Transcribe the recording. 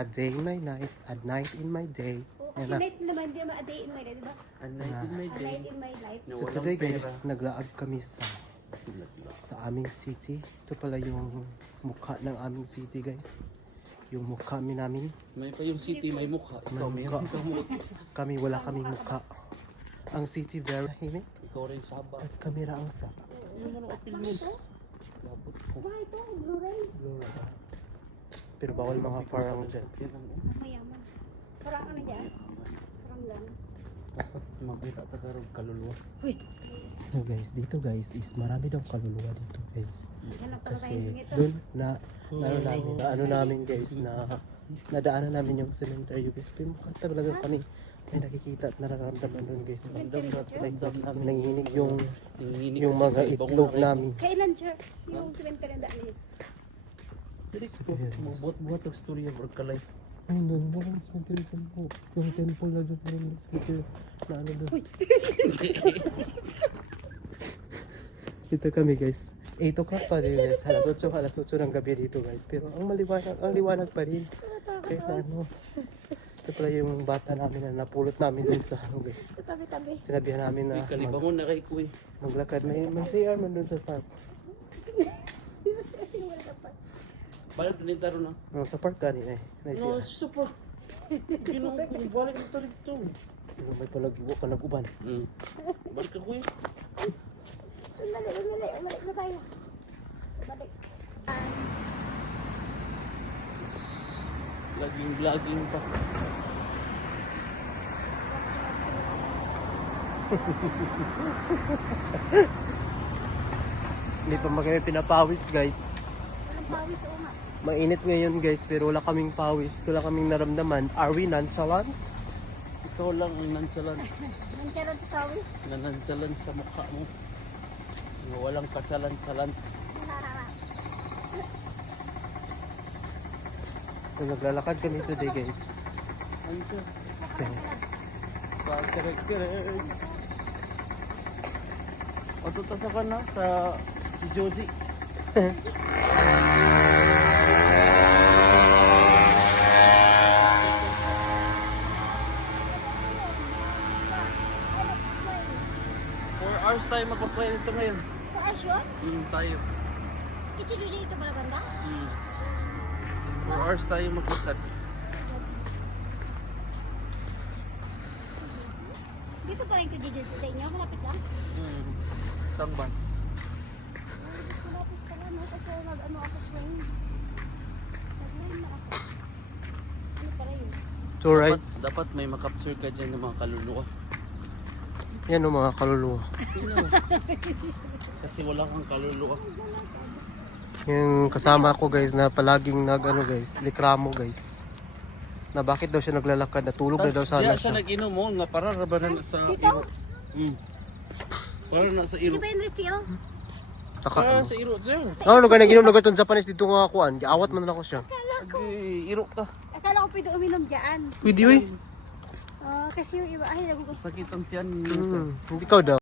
A day in my night, a night in my day. Oo, kasi night naman, di naman a day in my life, diba? A night in my A day. night in my life. Na So walang today guys, pera. naglaag kami sa aming city. Ito pala yung mukha ng aming city guys. Yung mukha namin. May pa yung city, may mukha. Ikaw, May may mukha. kamot. Kami wala kaming mukha. Ang city very tahimik. Ikaw rin saba. At kamera ang saba. Yung mga apil mo. Labot ko. Ba, ito, Blu-ray. Pero bawal mga parang dyan. Yan ang Mayaman. Parang ano dyan? Parang lang. Magkita ta karong kaluluwa. So guys, dito guys is marami daw kaluluwa dito guys. Hanap pala tayo Kasi dito. dun ano namin guys na nadaanan namin yung cemetery guys. Pero mukha talaga kami may nakikita at nararamdaman dun guys. Nangihinig yung mga itlog namin. Kailan, sir? Yung cemetery na daan niyo. Buhat-buhat ang storya Barkalay. Ay, doon ba ang cemetery temple? Yung temple na doon yung cemetery na ano doon. Dito kami guys. 8 o'clock pa rin guys. Alas 8 ng gabi dito guys. Pero ang liwanag pa rin. Kahit na ano. Ito pala yung bata namin na napulot namin dun sa ano guys. Tabi-tabi. Sinabihan namin na Kalibangon na kay Kuy. maglakad. May CR man dun sa park. Balik din taro na. No, sa park kanina eh. May No, CR. super. Ginoo ko balik na taro dito. May palagiwa ka nag-uban. Balik ka Kuy. Umalik na tayo. Balik. Laging pa. Hindi pa kami pinapawis guys. Walang pawis, oo nga. Mainit ngayon guys pero wala kaming pawis. Wala kaming naramdaman. Are we nonchalant? Ikaw lang ang nonchalant. Nandiyan sa pawis. Na nonchalant sa mukha mo. Na walang kasalan-salan. So, naglalakad kami today guys. Ano siya? So, Pagkarag-karag. Patutasa ka na sa si Jody. Four hours tayo magpa-play nito ngayon. Asyon? Tayo. Kichili dito pala banda? 4 hours tayo maglakad. Dito pa rin ko dito sa inyo. Malapit lang. Isang bus. Malapit pala, no? Kasi nag-ano ako swing. Nag-line na ako. Ano pala yun? so right. Dapat may makapture ka dyan ng mga kaluluwa. Yan o mga kaluluwa. Kasi wala kang kaluluwa. Yung kasama ko guys na palaging ano guys, likramo guys. Na bakit daw siya naglalakad, natulog na daw sana siya siya. nag-inom mo nga para rabanan sa iro. Para na sa iro. Di ba yung refill? Para sa iro sir. Ano lugar nag-inom na itong Japanese dito nga kuan. Giawat man na ako siya. Iro ka. Akala ko pwede uminom dyan. Pwede we. Kasi yung iba, ay, nagugusto. Sakit ang tiyan. Hindi ka daw.